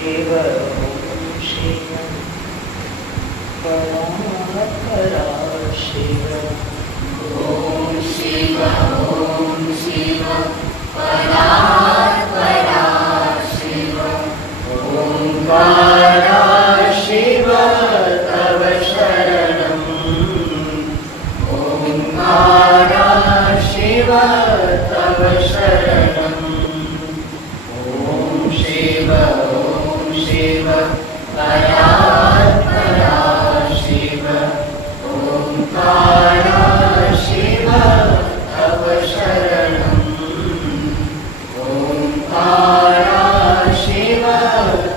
शिव शिव परा शिव ॐ शिव शिव परा शिव ओंकारा शिव तव शरणम् ओंकारा शिव तव शरणम् ॐ शिव परा शिव ओंकारा शिव तव शरणम् ओंकारा शिव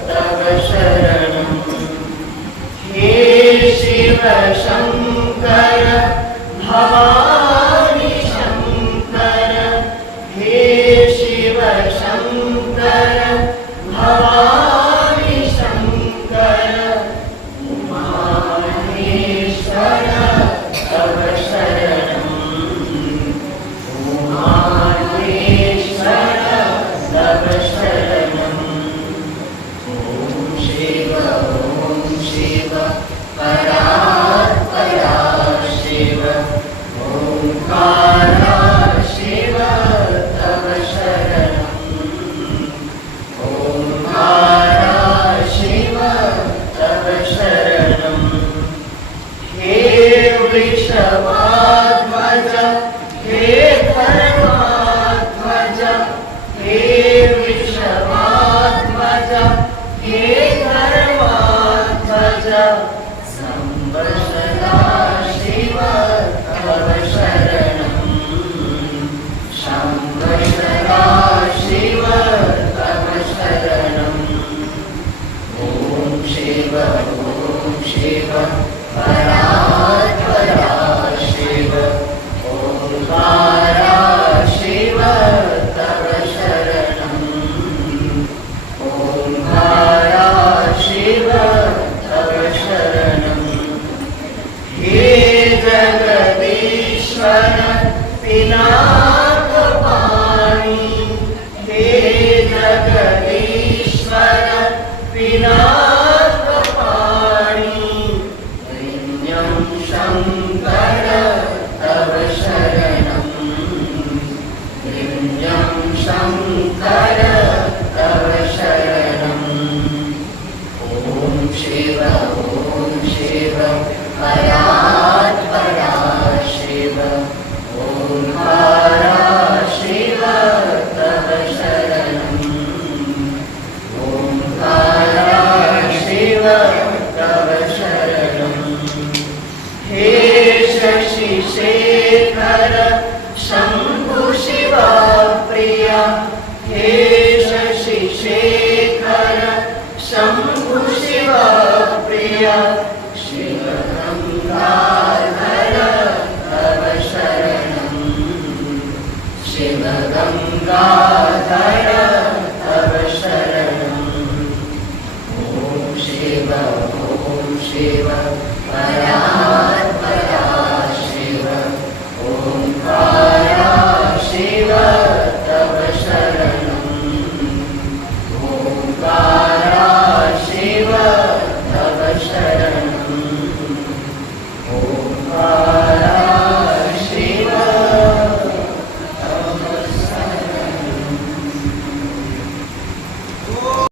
तव शरणम् हे शिव शंकर भवानी शंकर हे शिव शंकर भवानी शंकर उमामहेश्वर तव शरणम् उमामहेश्वर तव शरणम् ॐ शिव परा शिव ओंकारा शिव तव शरणम् ओंकारा शिव तव शरणम् हे वृषभाध्वज हे धर्माध्वज हे वृषभाध्वज हे धर्माध्वज संवत्सरा शिव तव शरणम् संवत्सरा शिव तव शरणम् ॐ शिव परा शिव ओंकारा शिव तव शरणम् ओंकारा शिव तव शरणम् हे जगदीश्वर पिनाकपाणि हे जगदीश्वर पिनाकपाणि पुण्यं शंकर तव शरणम् पुण्यं शंकर तव शरणम् ॐ शिव परा शिव ओंकारा शिव तव शरणम् ओंकारा शिव तव शरणम् हे शशिशेखर शंभु शिवा प्रिया हे शशिशेखर शंभु शिवा प्रिया शिव गंगाधर तव शरणम् शिव गंगाधर